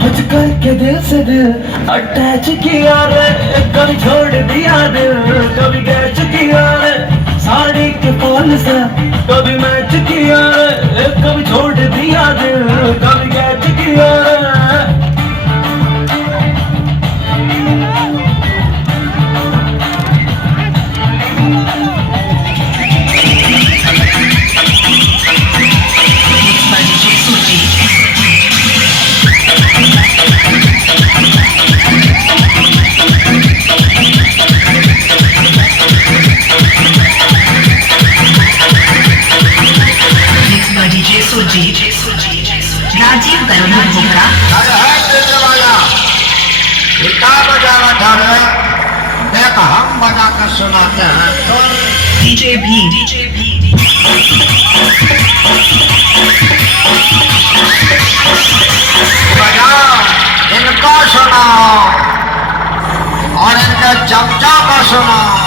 कुछ करके दिल से दिल अटैच किया रे, कभी छोड़ दिया दिल, कभी कैच किया रे, साड़ी के फॉल से कभी मैच किया रे, कभी छोड़ दिया दिल, कभी कैच किया रे। राजीव करुणा भोगड़ा देख हम बजा कर सुनाते हैं तो डीजे भी बजाओ, इनको सुनाओ और इनके चमचा को सुनाओ।